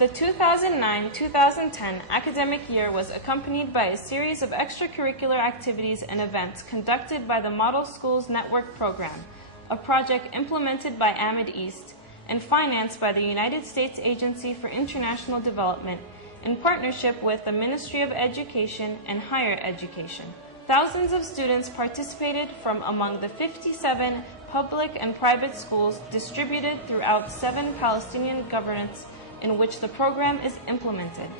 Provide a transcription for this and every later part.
The 2009-2010 academic year was accompanied by a series of extracurricular activities and events conducted by the Model Schools Network Program, a project implemented by AMID East and financed by the United States Agency for International Development in partnership with the Ministry of Education and Higher Education. Thousands of students participated from among the 57 public and private schools distributed throughout 7 Palestinian governorates in which the program is implemented.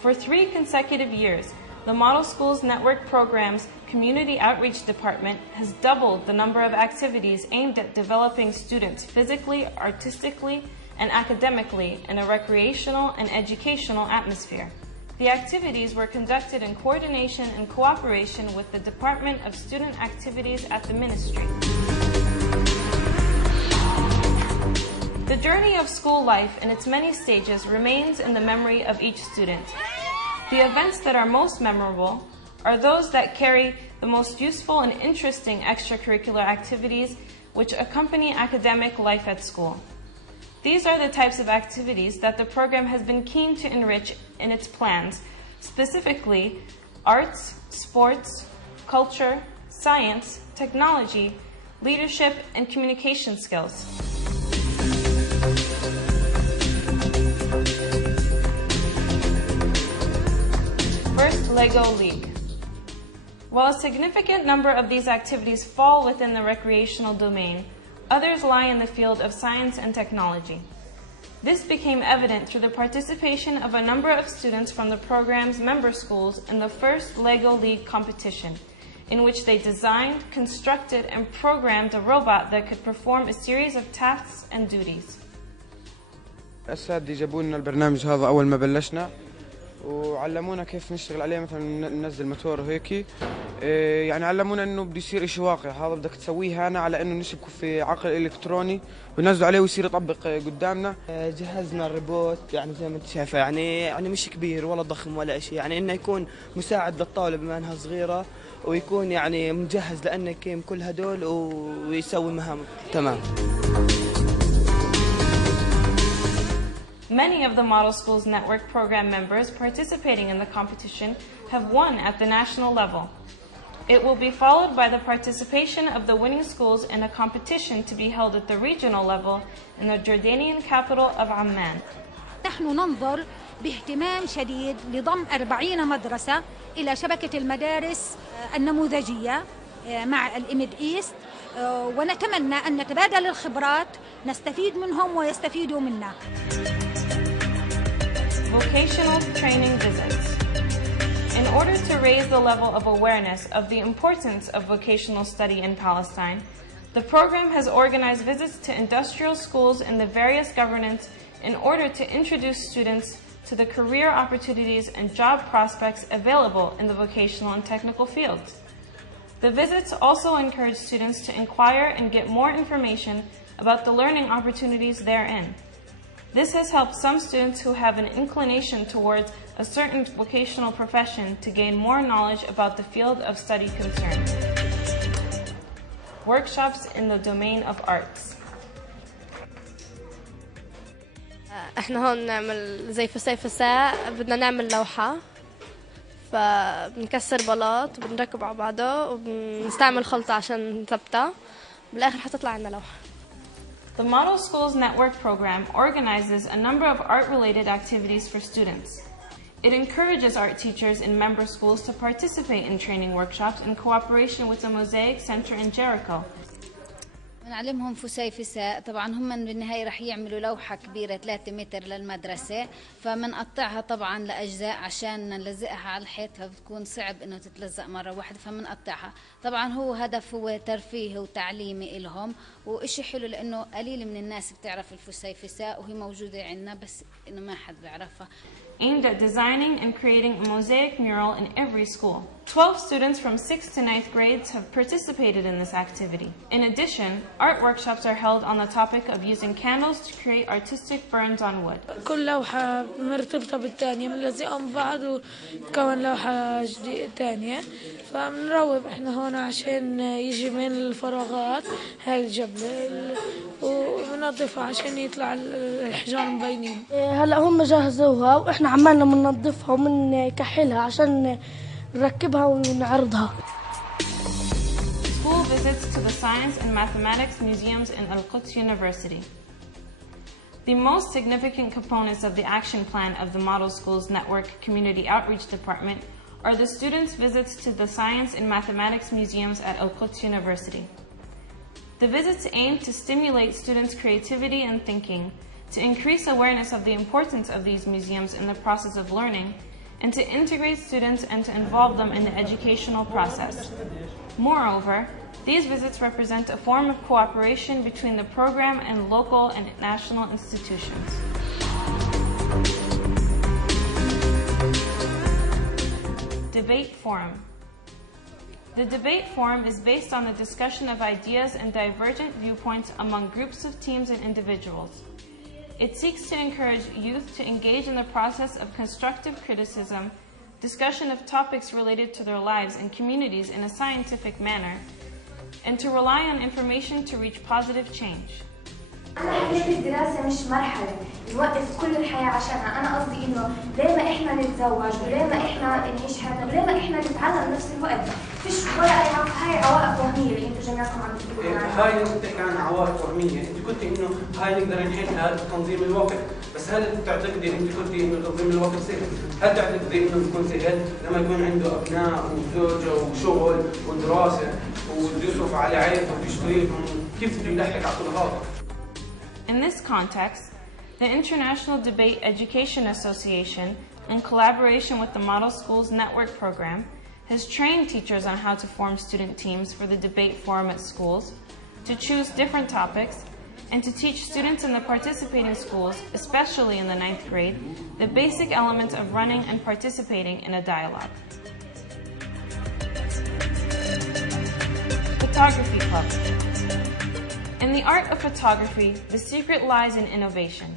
For 3 consecutive years, the Model Schools Network Program's Community Outreach Department has doubled the number of activities aimed at developing students physically, artistically, and academically in a recreational and educational atmosphere. The activities were conducted in coordination and cooperation with the Department of Student Activities at the Ministry. The journey of school life in its many stages remains in the memory of each student. The events that are most memorable are those that carry the most useful and interesting extracurricular activities which accompany academic life at school. These are the types of activities that the program has been keen to enrich in its plans, specifically arts, sports, culture, science, technology, leadership, and communication skills. First, Lego League. While a significant number of these activities fall within the recreational domain, others lie in the field of science and technology. This became evident through the participation of a number of students from the program's member schools in the first Lego League competition, in which they designed, constructed, and programmed a robot that could perform a series of tasks and duties. الأساتذة جابوا لنا البرنامج هذا أول ما بلشنا وعلمونا كيف نشتغل عليه، مثلا ننزل موتور وهيك. يعني علمونا انه بده يصير اشي واقع، هذا بدك تسويه هنا على انه نشبكه في عقل الكتروني وننزله عليه ويصير يطبق قدامنا. جهزنا الروبوت يعني زي ما انت شايفه، يعني مش كبير ولا ضخم ولا شيء، يعني انه يكون مساعد للطاوله بما انها صغيره، ويكون يعني مجهز لانه يقيم كل هدول ويسوي مهام تمام. Many of the Model Schools Network program members participating in the competition have won at the national level. It will be followed by the participation of the winning schools in a competition to be held at the regional level in the Jordanian capital of Amman. نحن ننظر باهتمام شديد لضم 40 مدرسة إلى شبكة المدارس النموذجية مع الإمد إيست، ونتمنى أن نتبادل الخبرات، نستفيد منهم ويستفيدوا منا. Vocational training visits. In order to raise the level of awareness of the importance of vocational study in Palestine, the program has organized visits to industrial schools in the various governorates in order to introduce students to the career opportunities and job prospects available in the vocational and technical fields. The visits also encourage students to inquire and get more information about the learning opportunities therein. This has helped some students who have an inclination towards a certain vocational profession to gain more knowledge about the field of study concerned. Workshops in the domain of arts. احنا هون نعمل زي فسيفساء، بدنا نعمل لوحة، فبنكسر بلاط وبنركب على بعضه وبنستعمل خلطة عشان نثبتها، بالآخر حتطلع عنا لوحة. The Model Schools Network program organizes a number of art-related activities for students. It encourages art teachers in member schools to participate in training workshops in cooperation with the Mosaic Center in Jericho. نعلمهم فسيفساء، طبعا هم بالنهاية رح يعملوا لوحة كبيرة 3 متر للمدرسة، فمنقطعها طبعا لأجزاء عشان نلزقها على الحيط، فبتكون صعب انه تتلزق مرة واحدة، فمنقطعها. طبعا هو هدف هو ترفيهي وتعليمي إلهم، وإشي حلو لأنه قليل من الناس بتعرف الفسيفساء وهي موجودة عندنا بس إنه ما حد بيعرفها. Aimed at designing and creating a mosaic mural in every school. 12 students from 6th to 9th grades have participated in this activity. In addition, art workshops are held on the topic of using candles to create artistic burns on wood. كل لوحة مرتبطة بالثانية بنلزقهم ببعض وتكون لوحة ثانية، فبنروب احنا هون عشان يجي من الفراغات هاي الجبلة وننظفها عشان يطلع الحجار مبينين. هلا هم جهزوها واحنا عمالنا بننظفها وبنكحلها عشان نركبها ونعرضها. School visits to the Science and Mathematics Museums in Al-Quds University. The most significant components of the action plan of the Model Schools Network Community Outreach Department are the students' visits to the Science and Mathematics Museums at Al-Quds University. The visits aim to stimulate students' creativity and thinking, to increase awareness of the importance of these museums in the process of learning, and to integrate students and to involve them in the educational process. Moreover, these visits represent a form of cooperation between the program and local and national institutions. Debate Forum. The debate forum is based on the discussion of ideas and divergent viewpoints among groups of teams and individuals. It seeks to encourage youth to engage in the process of constructive criticism, discussion of topics related to their lives and communities in a scientific manner, and to rely on information to reach positive change. حياة الدراسة مش مرحلة نوقف كل الحياة عشانها، أنا قصدي إنه ليه ما إحنا نتزوج وليه ما إحنا نعيش حياتنا وليه ما إحنا نتعلم نفس الوقت، فيش ولا أي هاي عوائق وهمية اللي أنتم جميعكم عم تقولوا عنها. هاي اللي بتحكي عن عوائق وهمية، أنت قلتي إنه هاي نقدر نحلها بتنظيم الوقت، بس هل بتعتقدي أنت قلتي إنه تنظيم الوقت سهل؟ هل تعتقدي إنه بيكون سهل لما يكون عنده أبناء وزوجة وشغل ودراسة وبده يصرف على عيلته وتشتريهم، كيف بده يلحق على كل هذا؟ In this context, the International Debate Education Association, in collaboration with the Model Schools Network program, has trained teachers on how to form student teams for the debate forum at schools, to choose different topics, and to teach students in the participating schools, especially in the 9th grade, the basic elements of running and participating in a dialogue. Photography Club. In the art of photography, the secret lies in innovation.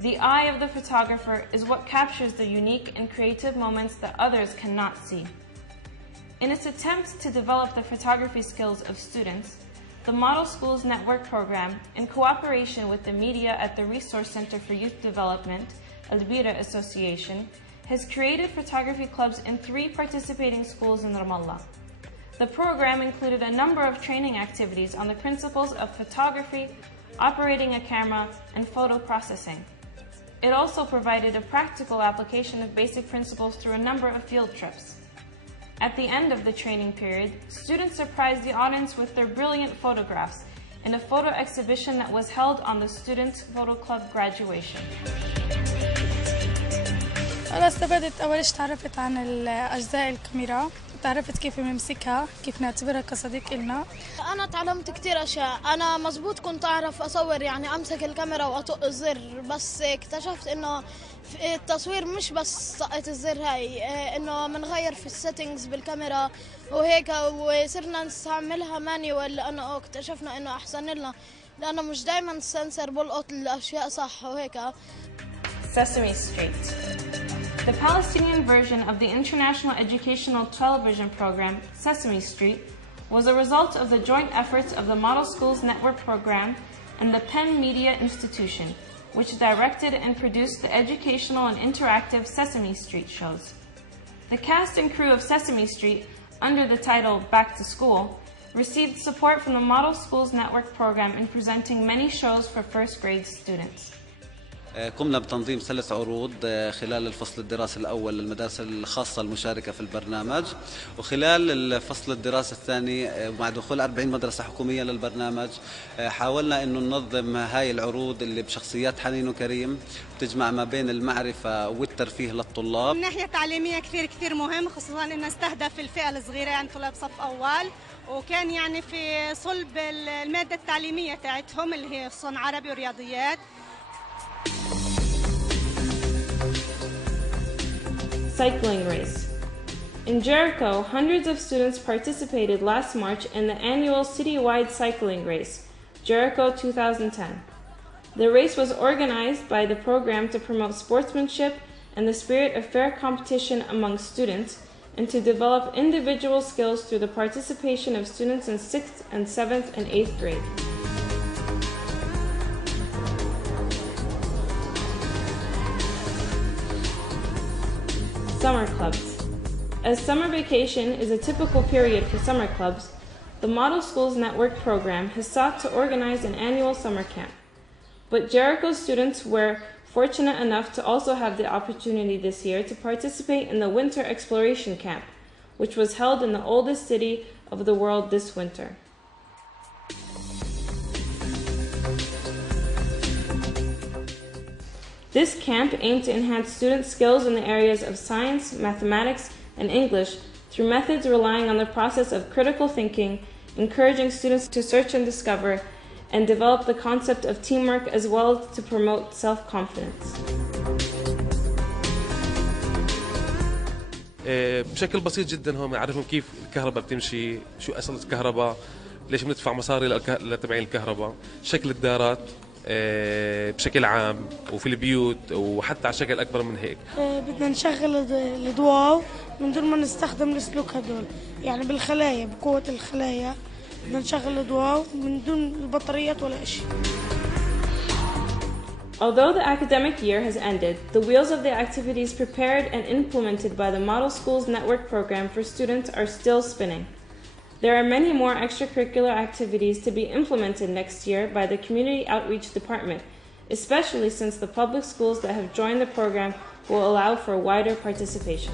The eye of the photographer is what captures the unique and creative moments that others cannot see. In its attempt to develop the photography skills of students, the Model Schools Network program, in cooperation with the media at the Resource Center for Youth Development, Al-Bira Association, has created photography clubs in 3 participating schools in Ramallah. The program included a number of training activities on the principles of photography, operating a camera, and photo processing. It also provided a practical application of basic principles through a number of field trips. At the end of the training period, students surprised the audience with their brilliant photographs in a photo exhibition that was held on the Students' Photo Club graduation. أنا استفدت أول شيء تعرفت عن أجزاء الكاميرا، تعرفت كيف نمسكها، كيف نعتبرها كصديق إلنا. أنا تعلمت كتير أشياء. أنا مزبوط كنت أعرف أصور، يعني أمسك الكاميرا وأطق الزر، بس اكتشفت إنه التصوير مش بس طقة الزر هاي، إنه منغير في السيتنجز بالكاميرا وهيك، وصرنا نستعملها مانيوال لأنه اكتشفنا إنه أحسن لنا، لأنه مش دايما السنسر بلقط الأشياء صح وهيك. Sesame Street. The Palestinian version of the international educational television program, Sesame Street, was a result of the joint efforts of the Model Schools Network program and the Penn Media Institution, which directed and produced the educational and interactive Sesame Street shows. The cast and crew of Sesame Street, under the title Back to School, received support from the Model Schools Network program in presenting many shows for first grade students. قمنا بتنظيم 3 عروض خلال الفصل الدراسي الأول للمدارس الخاصة المشاركة في البرنامج، وخلال الفصل الدراسي الثاني مع دخول 40 مدرسة حكومية للبرنامج حاولنا أنه ننظم هاي العروض اللي بشخصيات حنين وكريم تجمع ما بين المعرفة والترفيه للطلاب. من ناحية تعليمية كثير مهم، خصوصا أنه استهدف الفئة الصغيرة، يعني طلاب صف أول، وكان يعني في صلب المادة التعليمية تاعتهم اللي هي صنع عربي ورياضيات. Cycling race. In Jericho, hundreds of students participated last March in the annual citywide cycling race, Jericho 2010. The race was organized by the program to promote sportsmanship and the spirit of fair competition among students, and to develop individual skills through the participation of students in 6th and 7th and 8th grade. Summer clubs. As summer vacation is a typical period for summer clubs, the Model Schools Network program has sought to organize an annual summer camp. But Jericho students were fortunate enough to also have the opportunity this year to participate in the Winter Exploration Camp, which was held in the oldest city of the world this winter. This camp aimed to enhance students' skills in the areas of science, mathematics, and English through methods relying on the process of critical thinking, encouraging students to search and discover, and develop the concept of teamwork as well as to promote self-confidence. بشكل بسيط جدا هم يعرفهم كيف الكهرباء بتمشي، شو أصل الكهرباء، ليش بندفع مصاري لتبعين الكهرباء، شكل الدارات بشكل عام وفي البيوت وحتى على شكل أكبر من هيك. بدنا نشغل الضوء من دون ما نستخدم السلوك هدول، يعني بالخلايا بقوة الخلايا بدنا نشغل الضوء من دون البطاريات ولا شيء. Although the academic year has ended, the wheels of the activities prepared and implemented by the Model Schools Network program for students are still spinning. There are many more extracurricular activities to be implemented next year by the Community Outreach Department, especially since the public schools that have joined the program will allow for wider participation.